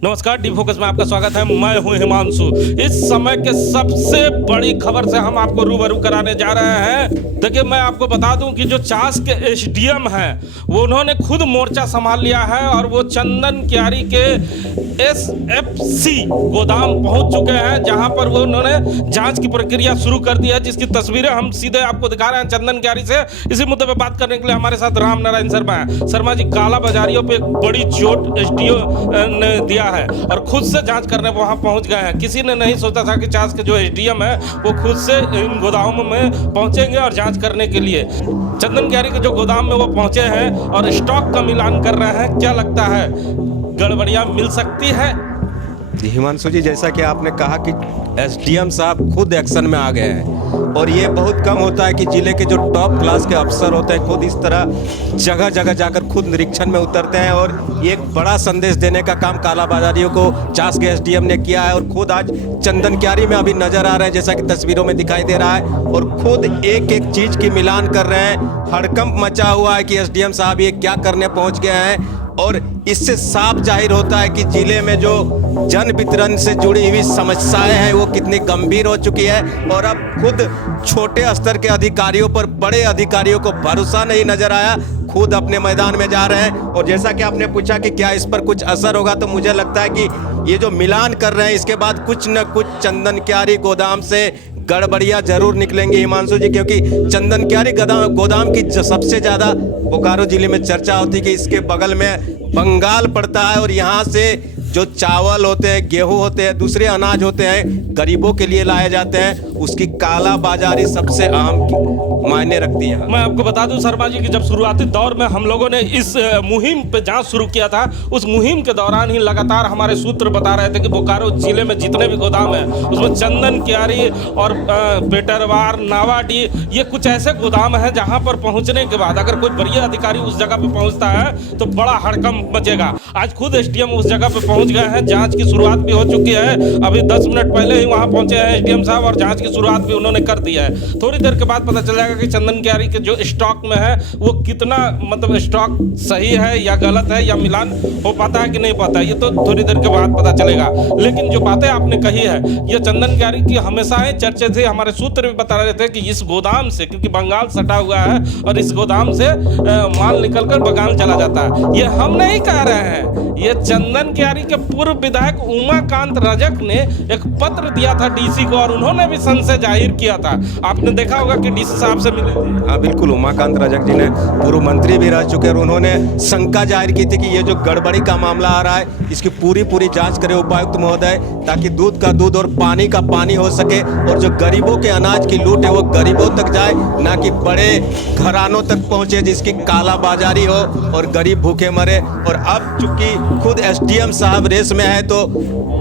नमस्कार, D focus में आपका स्वागत है। मैं हूं हिमांशु। इस समय के सबसे बड़ी खबर से हम आपको रूबरू कराने जा रहे हैं। देखिए, मैं आपको बता दूं कि जो चास के एसडीएम हैं वो उन्होंने खुद मोर्चा संभाल लिया है और वो चंदन क्यारी के एसएफसी गोदाम पहुंच चुके हैं, जहां पर वो उन्होंने जांच की प्रक्रिया शुरू कर दी है, जिसकी तस्वीरें हम सीधे आपको दिखा रहे हैं चंदन क्यारी से। इसी मुद्दे पर बात करने के लिए हमारे साथ राम नारायण शर्मा है। शर्मा जी, काला बाजारियों पे एक बड़ी चोट एसडीओ ने दिया है और खुद से जांच करने वहां पहुंच गए हैं। किसी ने नहीं सोचा था कि चास के जो एसडीएम है वो खुद से इन गोदामों में पहुंचेंगे और जांच करने के लिए। चंदन क्यारी के जो गोदाम में वो पहुंचे हैं और स्टॉक का मिलान कर रहे हैं। क्या लगता है, गड़बड़ियां मिल सकती है? हिमांशु जी, जैसा कि आपने कहा कि एसडीएम साहब खुद एक्शन में आ गए हैं और ये बहुत कम होता है कि जिले के जो टॉप क्लास के अफसर होते हैं खुद इस तरह जगह जगह जाकर खुद निरीक्षण में उतरते हैं। और ये एक बड़ा संदेश देने का काम कालाबाजारियों को चास के एसडीएम ने किया है और खुद आज चंदन क्यारी में अभी नजर आ रहे हैं, जैसा कि तस्वीरों में दिखाई दे रहा है, और खुद एक एक चीज की मिलान कर रहे हैं। हड़कंप मचा हुआ है कि एसडीएम साहब ये क्या करने पहुंच गए हैं। और इससे साफ जाहिर होता है कि जिले में जो जन वितरण से जुड़ी हुई समस्याएं हैं वो कितनी गंभीर हो चुकी है। और अब खुद छोटे स्तर के अधिकारियों पर बड़े अधिकारियों को भरोसा नहीं नजर आया, खुद अपने मैदान में जा रहे हैं। और जैसा कि आपने पूछा कि क्या इस पर कुछ असर होगा, तो मुझे लगता है कि ये जो मिलान कर रहे हैं इसके बाद कुछ न कुछ चंदन क्यारी गोदाम से गड़बड़ियां जरूर निकलेंगी हिमांशु जी, क्योंकि चंदन क्यारी गोदाम की सबसे ज्यादा बोकारो जिले में चर्चा होती है कि इसके बगल में बंगाल पड़ता है और यहाँ से जो चावल होते हैं, गेहूं होते हैं, दूसरे अनाज होते हैं, गरीबों के लिए लाए जाते हैं, उसकी काला बाजारी सबसे अहम मायने रखती है। मैं आपको बता दूं शर्मा जी कि जब शुरुआती दौर में हम लोगों ने इस मुहिम पे जांच शुरू किया था, उस मुहिम के दौरान ही लगातार हमारे सूत्र बता रहे थे कि बोकारो जिले में जितने भी गोदाम हैं उसमें चंदन क्यारी और पेटरवार, नावाडी, ये कुछ ऐसे गोदाम हैं जहां पर पहुंचने के बाद अगर कोई वरीय अधिकारी उस जगह पे पहुंचता है तो बड़ा हड़कंप मचेगा। आज खुद एसडीएम उस जगह पे पहुंच गए हैं, जांच की शुरुआत भी हो चुकी है। अभी 10 मिनट पहले ही वहां पहुंचे हैं एसडीएम साहब और जांच की शुरुआत भी उन्होंने कर दी है। थोड़ी देर के बाद पता चल जाएगा कि चंदन क्यारी के जो स्टॉक में है वो कितना, मतलब स्टॉक सही है या गलत है, या मिलान हो पाता है कि नहीं पाता है, ये तो थोड़ी देर के बाद पता चलेगा। लेकिन जो बातें आपने कही है ये चंदन क्यारी की हमेशा ही चर्चे थे। हमारे सूत्र भी बता रहे थे कि इस गोदाम से, क्योंकि बंगाल सटा हुआ है और इस गोदाम से माल निकलकर बंगाल चला जाता है। ये हम नहीं कह रहे हैं, ये चंदन क्यारी के पूर्व विधायक उमाकांत रजक ने एक पत्र दिया था डीसी को और उन्होंने भी संशय जाहिर किया था। आपने देखा होगा कि डीसी साहब से मिले थे। हाँ बिल्कुल, उमाकांत रजक जी ने पूर्व मंत्री भी रह चुके और उन्होंने शंका जाहिर की थी कि ये जो गड़बड़ी का मामला आ रहा है इसकी पूरी जांच करे उपायुक्त महोदय, ताकि दूध का दूध और पानी का पानी हो सके और जो गरीबों के अनाज की लूट है वो गरीबों तक जाए, ना कि बड़े घरानों तक पहुंचे जिसकी कालाबाजारी हो और गरीब भूखे मरे। और अब चूंकि खुद एसडीएम साहब रेस में है तो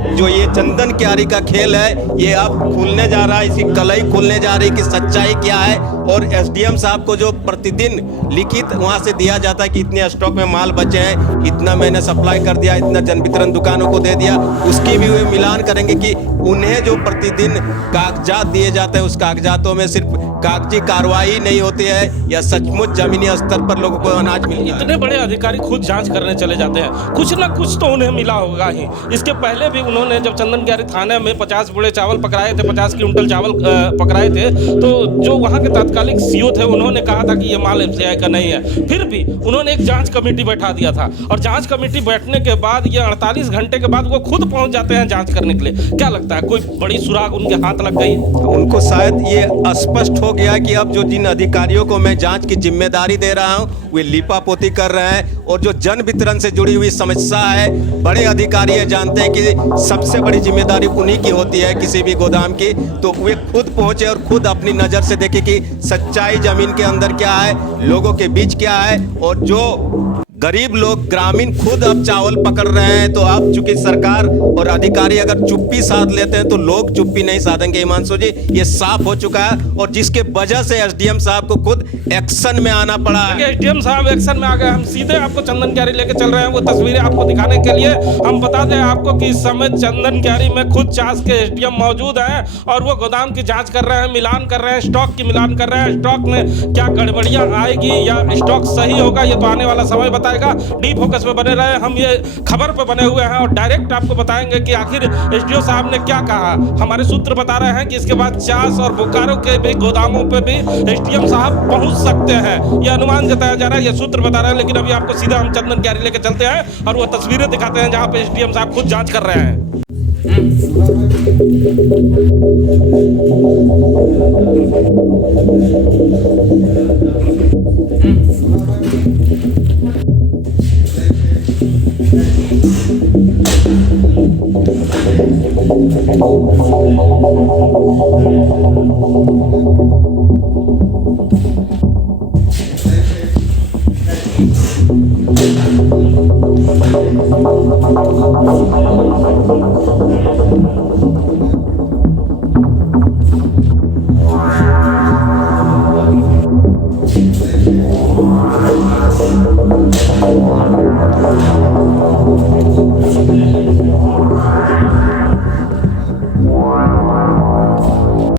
जो ये चंदन क्यारी का खेल है ये अब खुलने जा रहा है, इसकी कलई खुलने जा रही कि सच्चाई क्या है। और एसडीएम साहब को जो प्रतिदिन लिखित वहां से दिया जाता है कि इतने स्टॉक में माल बचे हैं, इतना मैंने सप्लाई कर दिया, इतना जन वितरण दुकानों को दे दिया, उसकी भी वे मिलान करेंगे कि उन्हें जो प्रतिदिन कागजात दिए जाते हैं उस कागजातों में सिर्फ कागजी कार्रवाई नहीं होती है या सचमुच जमीनी स्तर पर लोगों को अनाज मिल रहा है। इतने बड़े अधिकारी खुद जांच करने चले जाते हैं, कुछ ना कुछ तो उन्हें मिला होगा ही। इसके पहले भी उन्होंने जब चंदन क्यारी थाने में 50 बोरे चावल पकड़ाए थे, 50 क्विंटल चावल पकड़ाए थे, तो जो वहाँ के तात्कालिक सीओ थे उन्होंने कहा था कि ये माल एफसीआई का नहीं है। फिर भी उन्होंने एक जांच कमेटी बैठा दिया था और जांच कमेटी बैठने के बाद ये 48 घंटे के बाद वो खुद पहुंच जाते हैं जांच करने के लिए। क्या लगता है, कोई बड़ी सुराग उनके हाथ लग गई? उनको शायद ये स्पष्ट हो गया कि अब जो जिन अधिकारियों को मैं जांच की जिम्मेदारी दे रहा हूं वे लीपापोती कर रहे हैं और जो जन वितरण से जुड़ी हुई समस्या है, बड़े अधिकारी ये जानते हैं कि सबसे बड़ी जिम्मेदारी उन्हीं की होती है किसी भी गोदाम की, तो वे खुद पहुंचे और खुद अपनी नज़र से देखे कि सच्चाई जमीन के अंदर क्या है, लोगों के बीच क्या है। और जो गरीब लोग ग्रामीण खुद अब चावल पकड़ रहे हैं, तो अब चूंकि सरकार और अधिकारी अगर चुप्पी साध लेते हैं तो लोग चुप्पी नहीं साधेंगे हिमांशु जी, ये साफ हो चुका है। और जिसके वजह से एसडीएम साहब को खुद एक्शन में आना पड़ा है। एसडीएम साहब एक्शन में आ गए। हम सीधे आपको चंदन क्यारी लेके चल रहे हैं वो तस्वीरें आपको दिखाने के लिए। हम बता दें आपको कि इस समय चंदन क्यारी में खुद चास के एसडीएम मौजूद हैं और वो गोदाम की जांच कर रहे हैं, मिलान कर रहे हैं, स्टॉक की मिलान कर रहे हैं। स्टॉक में क्या गड़बड़ियां आएगी या स्टॉक सही होगा ये तो आने वाला समय बता बताएगा। डी फोकस पे बने रहे, हम ये खबर पे बने हुए हैं और डायरेक्ट आपको बताएंगे कि आखिर एसडीओ साहब ने क्या कहा। हमारे सूत्र बता रहे हैं कि इसके बाद चास और बोकारो के भी गोदामों पे भी एसडीएम साहब पहुंच सकते हैं, यह अनुमान जताया जा रहा है, यह सूत्र बता रहे हैं। लेकिन अभी आपको सीधा हम चंदन क्यारी लेके चलते हैं और वो तस्वीरें दिखाते हैं जहां पे एसडीएम साहब खुद जांच कर रहे हैं।